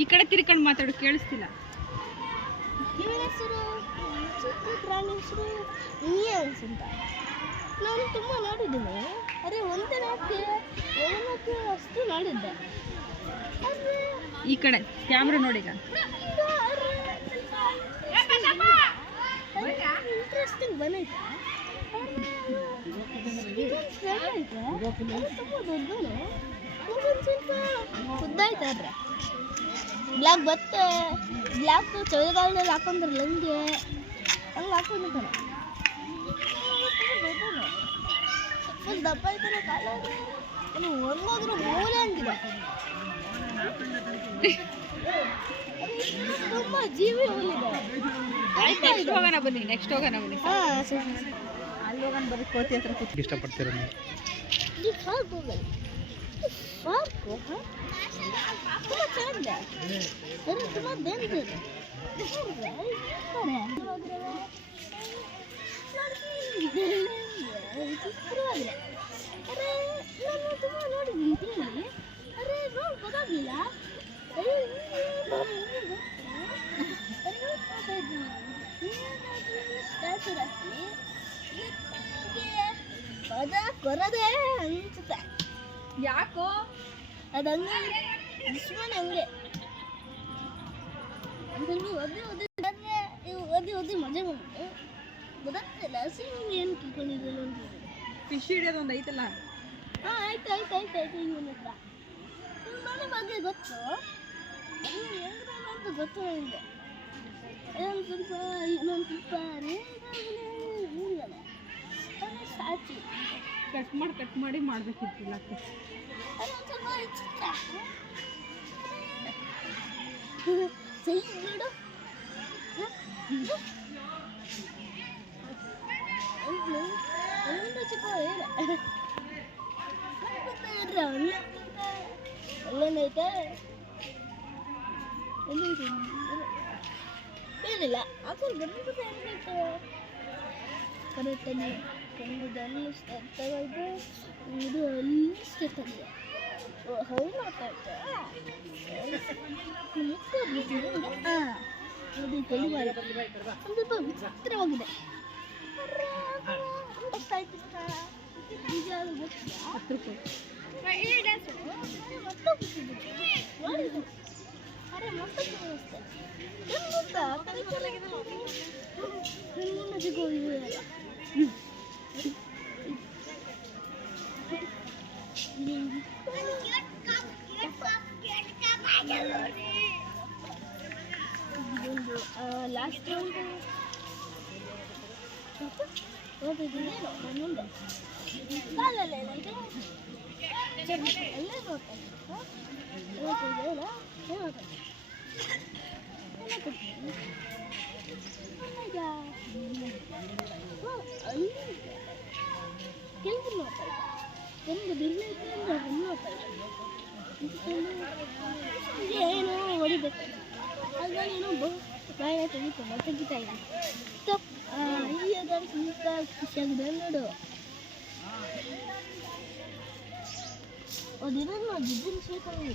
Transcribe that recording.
ಈ ಕಡೆ ತಿರ್ಕೊಂಡು ಮಾತಾಡು, ಕೇಳಿಸ್ತಿಲ್ಲ. ಇವನ ಹೆಸರು ಪ್ರಾಣಿ ಹೆಸರು ಇಂಡಿಯನ್ಸ್ ಅಂತ. ನಾನು ತುಂಬ ನೋಡಿದ್ದೀನಿ, ಅದೇ ಒಂದಕ್ಕೆ ಅಷ್ಟು ನೋಡಿದ್ದೆ. ಈ ಕಡೆ ಕ್ಯಾಮ್ರಾ ನೋಡಿ. ಇಂಟ್ರೆಸ್ಟಿಂಗ್ ಬಂದೈತೆ. ತುಂಬ ದೊಡ್ಡದು, ಸ್ವಲ್ಪ ಉದ್ದಾಯ್ತಾದ್ರೆ ಬ್ಲ್ಯಾಕ್ ಬತ್ತೆ. ಬ್ಲ್ಯಾಕ್ ಚಳಿಗಾಲದಲ್ಲಿ ಹಾಕೊಂಡ್ರೆ ಲಂಗೆ ಹಂಗೆ ಹಾಕೊಂಡಿರ್ತಾನೆ. ಫುಲ್ ದಪ್ಪ ಐತಾನೆ ಕಾಲ, ಒಣಗೋದ್ರು ಮೂಲೆ ಅಂತಿದೆ. ತುಂಬ ಜೀವಿ ಹೋಗಿದೆ. ಹೋಗೋಣ ಬನ್ನಿ, ನೆಕ್ಸ್ಟ್ ಹೋಗೋಣ ಬನ್ನಿ. ಹಾಂ ಸರಿ, ಅಲ್ಲಿ ಹೋಗೋಣ ಬರೀ. ಕೋತಿ ಹತ್ರ ಕೂತ್ ಇಷ್ಟಪಡ್ತೀರ ನೀವು? ಪಾರ್ಕು ತುಂಬ ಚೆನ್ನಾಗಿದೆ, ತುಂಬ ಡೇಂಜರ್. ವಿಚಿತ್ರವಾಗಿದೆ. ಅರೆ ನಾನು ತುಂಬ ನೋಡಿದ್ದೀನಿ ಟಿವಿಲಿ. ಅರೆ ನೋಡಿ ಗೊತ್ತಾಗಲಿಲ್ಲ. ಸ್ಟ್ಯಾಚು ಹಾಕಿ ಪದ ಕೊರದೆ ಅನ್ಸುತ್ತೆ. ಯಾಕೋ ಅದಂಗೆ ದುಶ್ಮನೆ ಹಂಗೆ ಓದಿ ಮಜಾ ಬಂತು. ಗೊತ್ತಾಗ್ತಿಲ್ಲ ಸ್ವಿಮ್ಮಿಂಗ್ ಏನು ತಿಳ್ಕೊಂಡಿದ್ದೀನಿ ಅಂತ. ಫಿಶ್ ಹಿಡಿಯೋದು ಒಂದು ಐತಲ್ಲ. ಹಾಂ ಆಯ್ತು ಇವನ ಹತ್ರ ಮನೆ ಬಗ್ಗೆ ಗೊತ್ತು, ಅಂತ ಗೊತ್ತು ನನಗೆ. ಇನ್ನೊಂದು ಸ್ವಲ್ಪ ಸ್ಟ್ಯಾಚು ಕಟ್ ಮಾಡಿ ಮಾಡಬೇಕಿತ್ತಿಲ್ಲ. ಸೈ ಬಿಡು. ಚಿಕ್ಕ ಒಳ್ಳೆನೈತೆ ಏನಿಲ್ಲ. ಹಾಕೊಂಡು ಬಂದ್ಬಿಟ್ಟು ಏನಾಯ್ತು ಕರೆಕ್ಟಲ್ಲಿ ಕಂಡುದಲ್ಲಿ ತಗೊಂಡು ಇದು ಅಲ್ಲಿ ತಂದೆ ಹೌದು ಮಾತಾಡ್ತೆ. ಹಾಂ ಅದು ಕಲಿಬಾರ ಒಂದು ಸ್ವಲ್ಪ ವಿಚಿತ್ರವಾಗಿದೆ. ಎಷ್ಟಾಯ್ತು ಈಗ ಗೊತ್ತಿಲ್ಲ. 10 ರೂಪಾಯಿ. ಅರೆ ಮತ್ತೊಂದು ವ್ಯವಸ್ಥೆ ಏನು ಗೊತ್ತಾ, ಸಿಗೋದಿಲ್ಲ. ಲಾಸ್ಟ್ ರೌಂಡ್ ಓದಿದ್ದೀನೇನೋ ಮುಂದೆ ಕಾಲಲ್ಲೇ ಏನಂತೆ ಅಲ್ಲೇ ನೋಡ್ತಾನೆ. ಓದ್ತಿದ್ದೇನೋ ಅಲ್ಲಿ ಕೆಲವು ನೋಡ್ತಾ ಇದ್ದ, ಒಂದು ಬಿರ್ಲೈತೆ ಅಂದ್ರೆ ಅದನ್ನು ನೋಡ್ತಾ ಇದ್ದ. ಏನೋ ಹೊಡಿಬೇಕು, ಆಗ ನೀನು ಬಾಯ ತೆಗಿತಾ ಇದ್ದ. ಅದನ್ನು ಸ್ವಲ್ಪ ಖುಷಿಯಾಗಿದೆ ನೋಡು. ಅದಿರೋದು ನಾವು ಜಿಜ್ಜಿನ ಶೇಖರಣೆ